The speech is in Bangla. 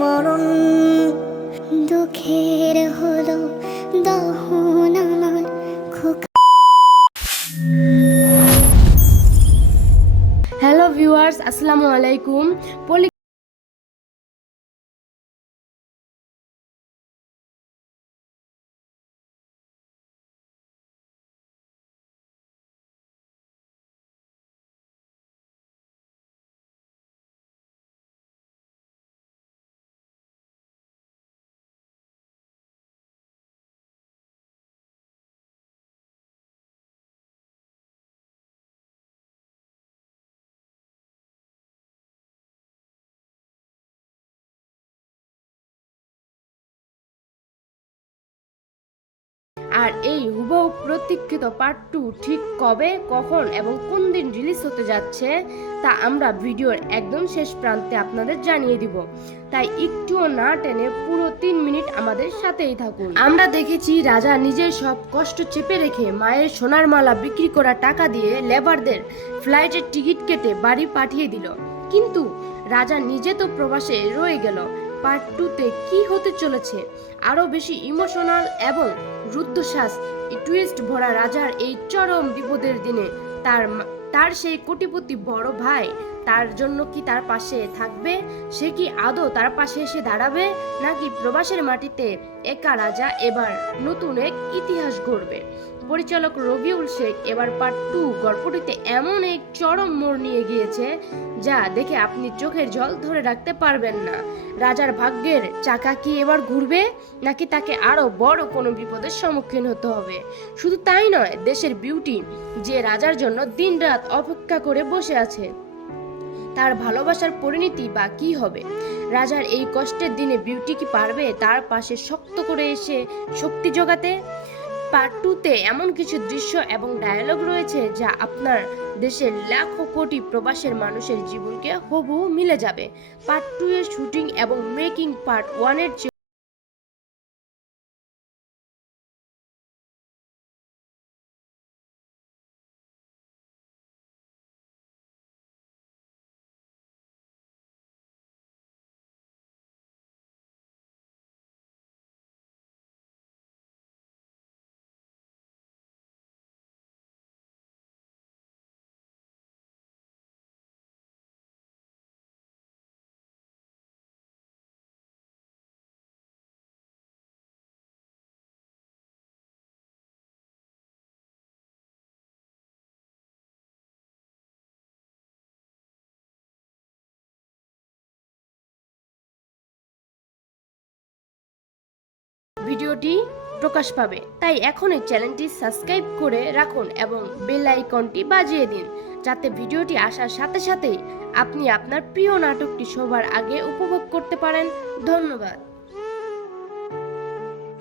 মরণ, দুঃখের হলো দহন আমার খোকা। হ্যালো ভিউয়ার্স, আসসালামু আলাইকুম। আর এই হুবহু প্রতীক্ষিত পার্ট 2 ঠিক কবে, কখন এবং কোন দিন রিলিজ হতে যাচ্ছে তা আমরা ভিডিওর একদম শেষ প্রান্তে আপনাদের জানিয়ে দিব। তাই একটুও না টেনে পুরো 3 মিনিট আমাদের সাথেই থাকুন। আমরা দেখেছি রাজা নিজের সব কষ্ট চেপে রেখে মায়ের সোনার মালা বিক্রি করা টাকা দিয়ে লেবারদের ফ্লাইটের টিকিট কেটে বাড়ি পাঠিয়ে দিল, কিন্তু রাজা নিজে তো প্রবাসে রয়ে গেল। পার্ট 2-তে কি হতে চলেছে? আরো বেশি ইমোশনাল এবং রুদ্ধশ্বাস টুইস্ট ভরা রাজার এই চরম বিপদের দিনে তার সেই কোটিপতি বড় ভাই তার জন্য কি তার পাশে থাকবে? সে কি আদৌ তার পাশে এসে দাঁড়াবে, নাকি প্রবাসের মাটিতে একা রাজা এবার নতুন এক ইতিহাস গড়বে? পরিচালক রবিউল শেখ এবার পার্ট 2 গল্পটিতে এমন এক চরম মোড় নিয়ে গিয়েছে যা দেখে আপনি চোখের জল ধরে রাখতে পারবেন না। রাজার ভাগ্যের চাকা কি এবার ঘুরবে, নাকি তাকে আরো বড় কোনো বিপদের সম্মুখীন হতে হবে? শুধু তাই নয়, দেশের বিউটি যে রাজার জন্য দিনরাত অপেক্ষা করে বসে আছে, তার ভালোবাসার পরিণতি বা কি হবে? রাজার এই কষ্টের দিনে বিউটি কি পারবে তার পাশে শক্ত করে এসে শক্তি জোগাতে? পার্ট 2-তে এমন কিছু দৃশ্য এবং ডায়ালগ রয়েছে যা আপনার দেশের লাখো কোটি প্রবাসের মানুষের জীবনকে হুবহু মিলে যাবে। পার্ট 2 এর শুটিং এবং মেকিং পার্ট 1 এর ভিডিওটি প্রকাশ পাবে। তাই এখনই চ্যানেলটি সাবস্ক্রাইব করে রাখুন এবং বেল আইকনটি বাজিয়ে দিন, যাতে ভিডিওটি আসার সাথে সাথেই আপনি আপনার প্রিয় নাটকটি সবার আগে উপভোগ করতে পারেন। ধন্যবাদ।